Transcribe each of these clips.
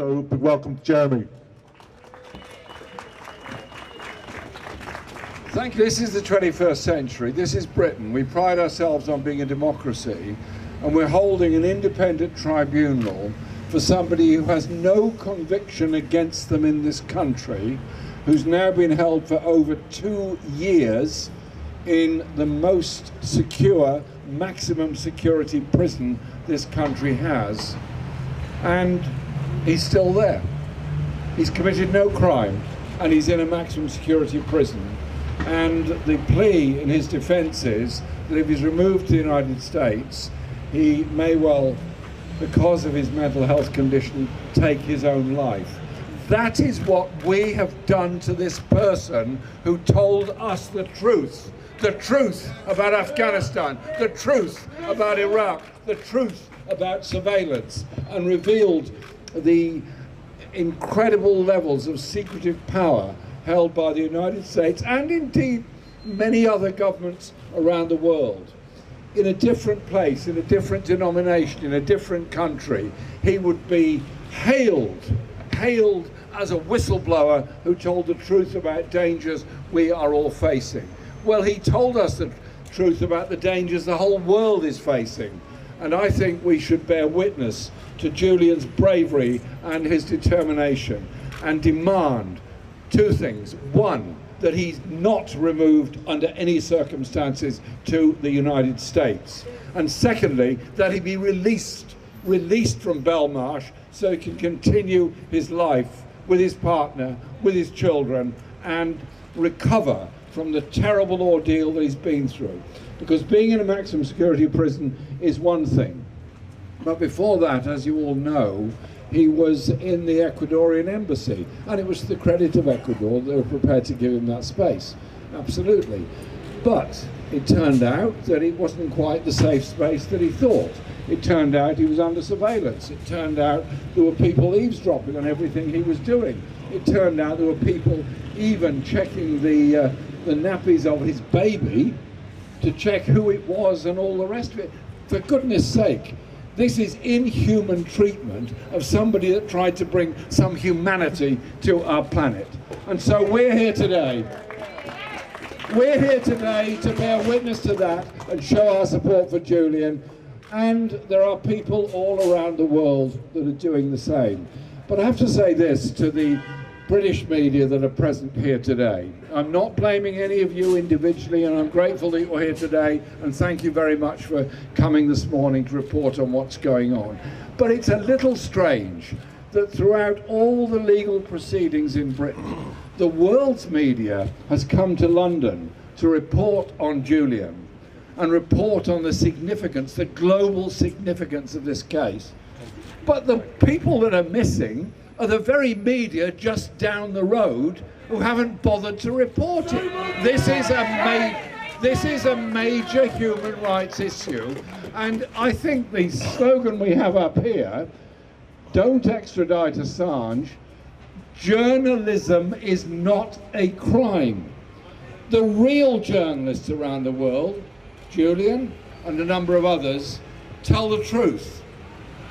So welcome, Jeremy. Thank you. This is the 21st century. This is Britain. We pride ourselves on being a democracy, and we're holding an independent tribunal for somebody who has no conviction against them in this country, who's now been held for over 2 years in the most secure, maximum security prison this country has. And he's still there. He's committed no crime, and he's in a maximum security prison. And the plea in his defense is that if he's removed to the United States, he may well, because of his mental health condition, take his own life. That is what we have done to this person who told us the truth about Afghanistan, the truth about Iraq, the truth about surveillance, and revealed the incredible levels of secretive power held by the United States and indeed many other governments around the world. In a different place, in a different denomination, in a different country, he would be hailed as a whistleblower who told the truth about dangers we are all facing. Well, he told us the truth about the dangers the whole world is facing. And I think we should bear witness to Julian's bravery and his determination and demand 2 things. One, that he's not removed under any circumstances to the United States. And secondly, that he be released from Belmarsh so he can continue his life with his partner, with his children, and recover from the terrible ordeal that he's been through. Because being in a maximum security prison is one thing. But before that, as you all know, he was in the Ecuadorian embassy, and it was to the credit of Ecuador they were prepared to give him that space. Absolutely. But it turned out that it wasn't quite the safe space that he thought. It turned out he was under surveillance. It turned out there were people eavesdropping on everything he was doing. It turned out there were people even checking the nappies of his baby to check who it was and all the rest of it. For goodness sake, this is inhuman treatment of somebody that tried to bring some humanity to our planet. And so we're here today. We're here today to bear witness to that and show our support for Julian. And there are people all around the world that are doing the same. But I have to say this to the British media that are present here today. I'm not blaming any of you individually, and I'm grateful that you're here today, and thank you very much for coming this morning to report on what's going on. But it's a little strange that throughout all the legal proceedings in Britain, the world's media has come to London to report on Julian and report on the significance, the global significance of this case. But the people that are missing are the very media just down the road who haven't bothered to report it. This is a major human rights issue, and I think the slogan we have up here, don't extradite Assange, journalism is not a crime. The real journalists around the world, Julian and a number of others, tell the truth.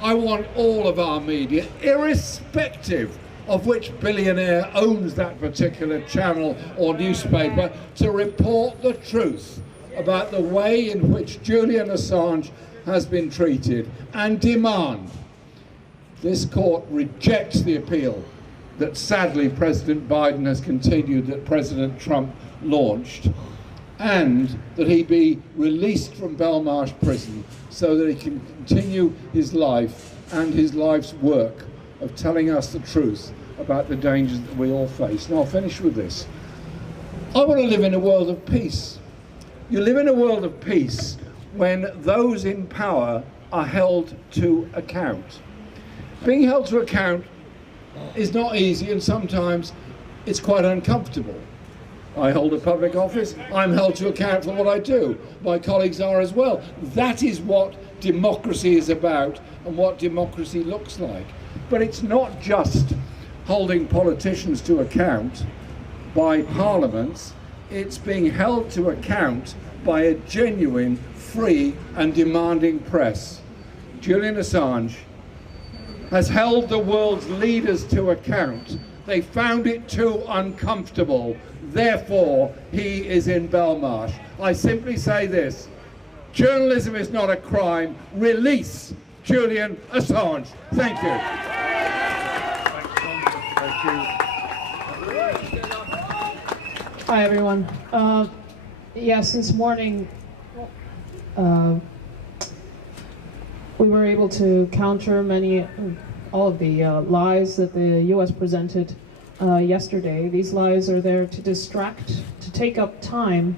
I want all of our media, irrespective of which billionaire owns that particular channel or newspaper, to report the truth about the way in which Julian Assange has been treated, and demand this court rejects the appeal that sadly President Biden has continued, that President Trump launched, and that he be released from Belmarsh prison so that he can continue his life and his life's work of telling us the truth about the dangers that we all face. And I'll finish with this. I want to live in a world of peace. You live in a world of peace when those in power are held to account. Being held to account is not easy, and sometimes it's quite uncomfortable. I hold a public office, I'm held to account for what I do. My colleagues are as well. That is what democracy is about and what democracy looks like. But it's not just holding politicians to account by parliaments, it's being held to account by a genuine, free and demanding press. Julian Assange has held the world's leaders to account. They found it too uncomfortable. Therefore, he is in Belmarsh. I simply say this: journalism is not a crime. Release Julian Assange. Thank you. Thank you. Hi, everyone. Yes, this morning we were able to counter all of the lies that the US presented yesterday. These lies are there to distract, to take up time,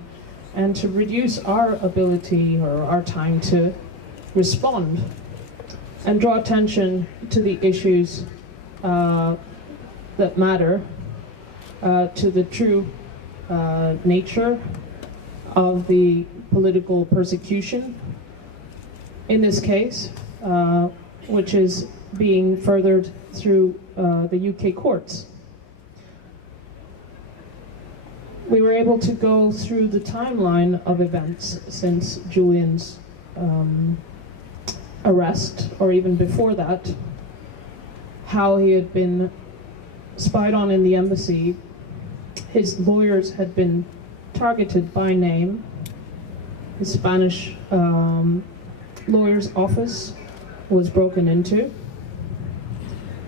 and to reduce our ability or our time to respond and draw attention to the issues that matter, to the true nature of the political persecution in this case, which is being furthered through the UK courts. We were able to go through the timeline of events since Julian's arrest, or even before that, how he had been spied on in the embassy. His lawyers had been targeted by name. His Spanish lawyer's office was broken into.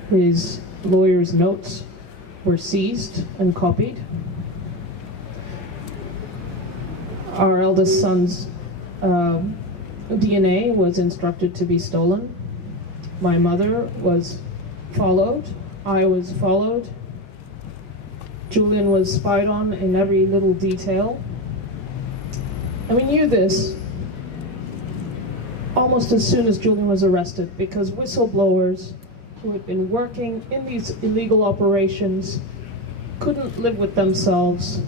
His lawyer's notes were seized and copied. Our eldest son's DNA was instructed to be stolen. My mother was followed. I was followed. Julian was spied on in every little detail. And we knew this almost as soon as Julian was arrested, because whistleblowers who had been working in these illegal operations couldn't live with themselves,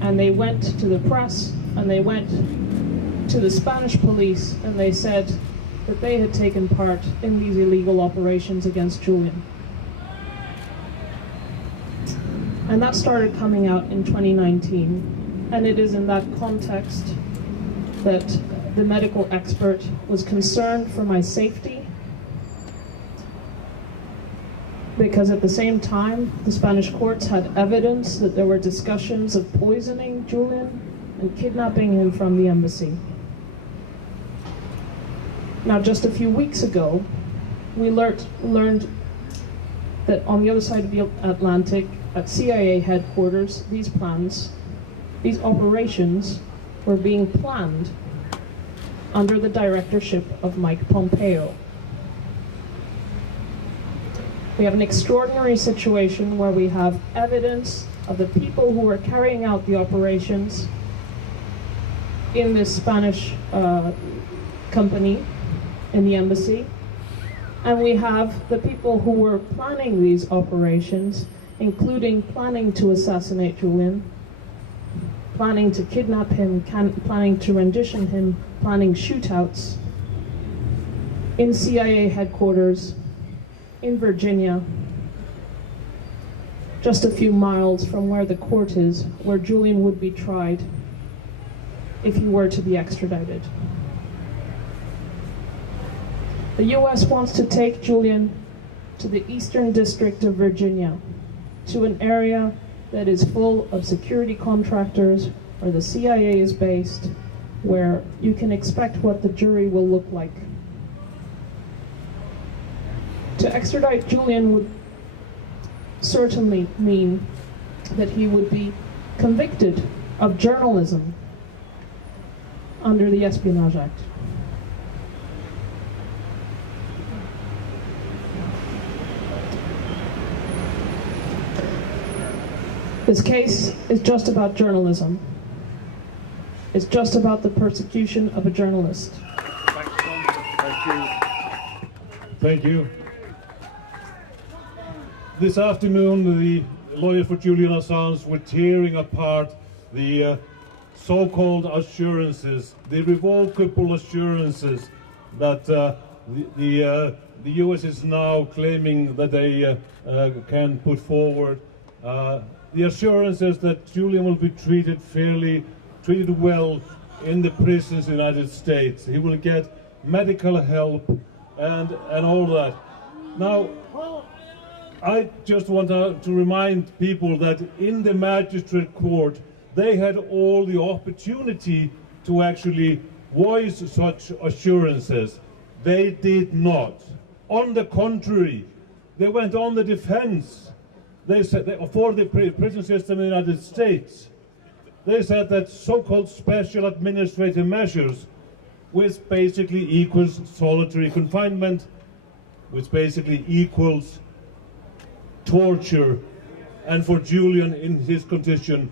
and they went to the press and they went to the Spanish police and they said that they had taken part in these illegal operations against Julian. And that started coming out in 2019, and it is in that context that the medical expert was concerned for my safety, because at the same time the Spanish courts had evidence that there were discussions of poisoning Julian and kidnapping him from the embassy. Now, just a few weeks ago, we learned that on the other side of the Atlantic, at CIA headquarters, these operations were being planned under the directorship of Mike Pompeo. We have an extraordinary situation where we have evidence of the people who were carrying out the operations in this Spanish company in the embassy, and we have the people who were planning these operations, including planning to assassinate Julian, planning to kidnap him, planning to rendition him, planning shootouts in CIA headquarters in Virginia, just a few miles from where the court is, where Julian would be tried if he were to be extradited. The US wants to take Julian to the Eastern District of Virginia, to an area that is full of security contractors, where the CIA is based, where you can expect what the jury will look like. To extradite Julian would certainly mean that he would be convicted of journalism under the Espionage Act. This case is just about journalism. It's just about the persecution of a journalist. Thank you. Thank you. This afternoon, the lawyers for Julian Assange were tearing apart the so-called assurances, the revocable assurances that the US is now claiming that they can put forward. The assurances that Julian will be treated fairly, treated well in the prisons in the United States. He will get medical help and all that. Now, I just want to remind people that in the magistrate court, they had all the opportunity to actually voice such assurances. They did not. On the contrary, they went on the defense. They said for the prison system in the United States, they said that so-called special administrative measures, which basically equals solitary confinement, which basically equals torture, and for Julian in his condition,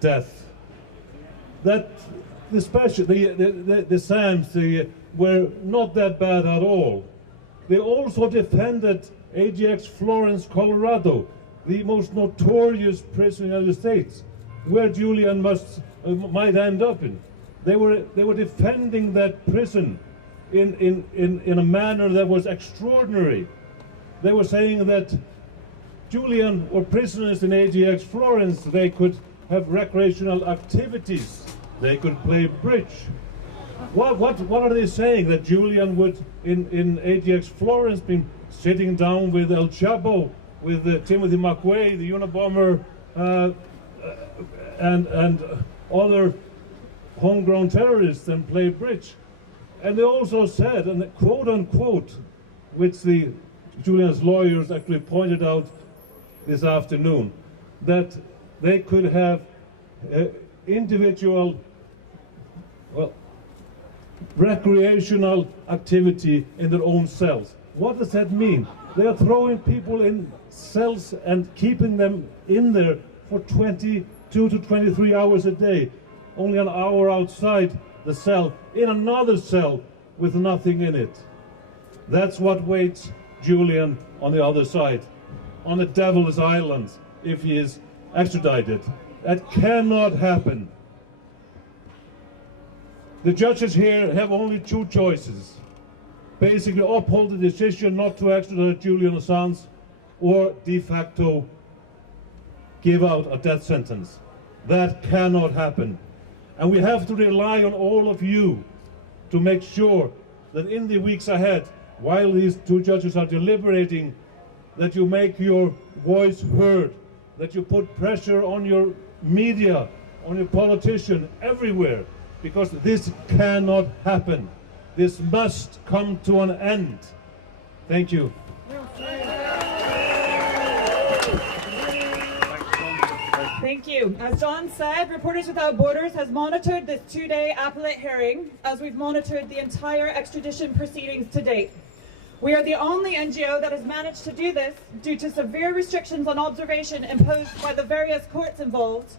death. That the SAMs were not that bad at all. They also defended AGX Florence, Colorado, the most notorious prison in the United States, where Julian might end up in. They were defending that prison in a manner that was extraordinary. They were saying that Julian or prisoners in AGX Florence, they could have recreational activities. They could play bridge. What are they saying? That Julian would in AGX Florence be sitting down with El Chapo, with Timothy McVeigh, the Unabomber, and other homegrown terrorists, and play bridge. And they also said, and quote unquote, which the Julian's lawyers actually pointed out this afternoon, that they could have individual, well, recreational activity in their own cells. What does that mean? They are throwing people in cells and keeping them in there for 22 to 23 hours a day, only an hour outside the cell, in another cell with nothing in it. That's what waits Julian on the other side, on the Devil's Island, if he is extradited. That cannot happen. The judges here have only two choices. Basically uphold the decision not to extradite Julian Assange, or de facto give out a death sentence. That cannot happen. And we have to rely on all of you to make sure that in the weeks ahead, while these two judges are deliberating, that you make your voice heard, that you put pressure on your media, on your politician, everywhere, because this cannot happen. This must come to an end. Thank you. Thank you. As John said, Reporters Without Borders has monitored this two-day appellate hearing, as we've monitored the entire extradition proceedings to date. We are the only NGO that has managed to do this due to severe restrictions on observation imposed by the various courts involved.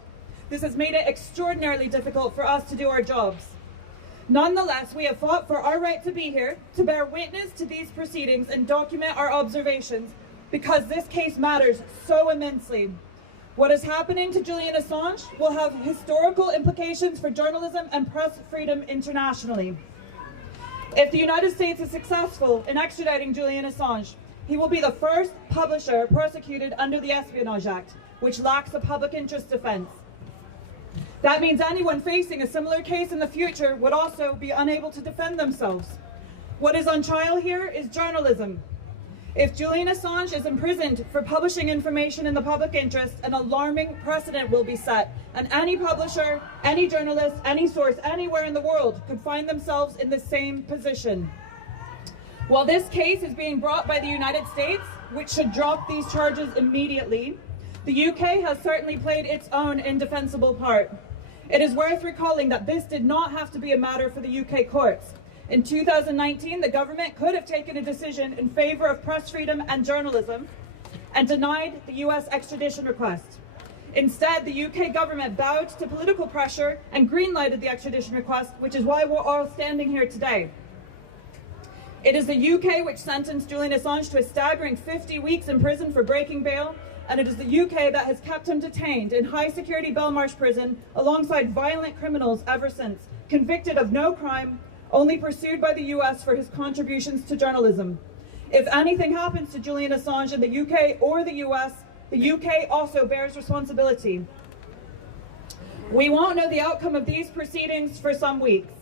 This has made it extraordinarily difficult for us to do our jobs. Nonetheless, we have fought for our right to be here, to bear witness to these proceedings and document our observations, because this case matters so immensely. What is happening to Julian Assange will have historical implications for journalism and press freedom internationally. If the United States is successful in extraditing Julian Assange, he will be the first publisher prosecuted under the Espionage Act, which lacks a public interest defense. That means anyone facing a similar case in the future would also be unable to defend themselves. What is on trial here is journalism. If Julian Assange is imprisoned for publishing information in the public interest, an alarming precedent will be set, and any publisher, any journalist, any source anywhere in the world could find themselves in the same position. While this case is being brought by the United States, which should drop these charges immediately, the UK has certainly played its own indefensible part. It is worth recalling that this did not have to be a matter for the UK courts. In 2019, the government could have taken a decision in favor of press freedom and journalism and denied the US extradition request. Instead, the UK government bowed to political pressure and green-lighted the extradition request, which is why we're all standing here today. It is the UK which sentenced Julian Assange to a staggering 50 weeks in prison for breaking bail, and it is the UK that has kept him detained in high-security Belmarsh prison alongside violent criminals ever since, convicted of no crime, only pursued by the US for his contributions to journalism. If anything happens to Julian Assange in the UK or the US, the UK also bears responsibility. We won't know the outcome of these proceedings for some weeks.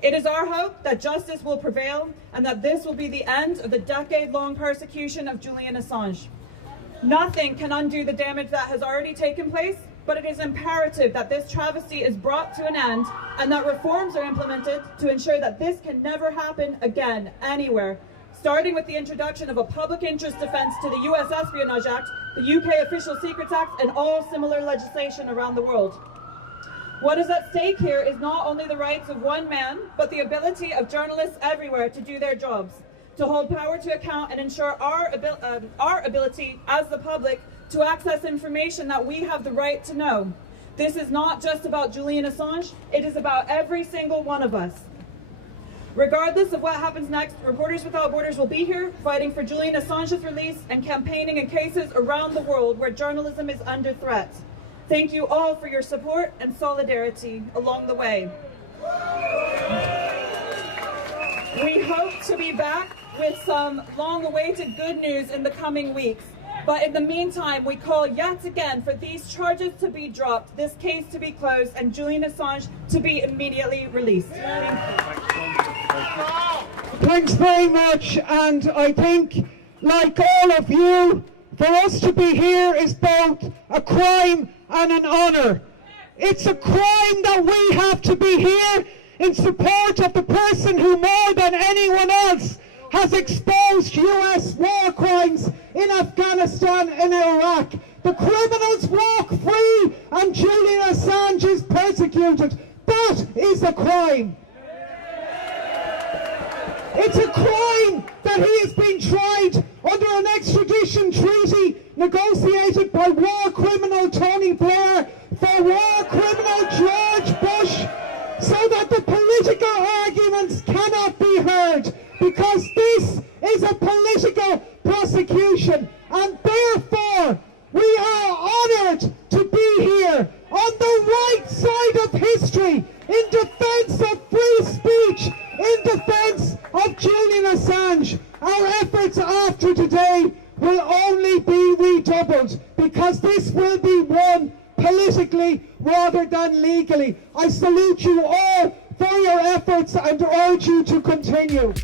It is our hope that justice will prevail and that this will be the end of the decade-long persecution of Julian Assange. Nothing can undo the damage that has already taken place, but it is imperative that this travesty is brought to an end and that reforms are implemented to ensure that this can never happen again anywhere, starting with the introduction of a public interest defence to the US Espionage Act, the UK Official Secrets Act, and all similar legislation around the world. What is at stake here is not only the rights of one man, but the ability of journalists everywhere to do their jobs, to hold power to account and ensure our ability as the public to access information that we have the right to know. This is not just about Julian Assange, it is about every single one of us. Regardless of what happens next, Reporters Without Borders will be here fighting for Julian Assange's release and campaigning in cases around the world where journalism is under threat. Thank you all for your support and solidarity along the way. We hope to be back with some long-awaited good news in the coming weeks. But in the meantime, we call yet again for these charges to be dropped, this case to be closed, and Julian Assange to be immediately released. Thanks very much, and I think, like all of you, for us to be here is both a crime and an honour. It's a crime that we have to be here in support of the person who more than anyone else has exposed US war crimes in Afghanistan and Iraq. The criminals walk free and Julian Assange is persecuted. That is a crime. It's a crime that he is being tried under an extradition treaty negotiated by war criminal Tony Blair for war criminal George Bush, so that the political arguments cannot be heard, because this is a political prosecution, and therefore we are honoured to be here on the right side of history in defence of free speech, in defence of Julian Assange. Our efforts after today will only be redoubled, because this will be won politically rather than legally. I salute you all for your efforts and urge you to continue.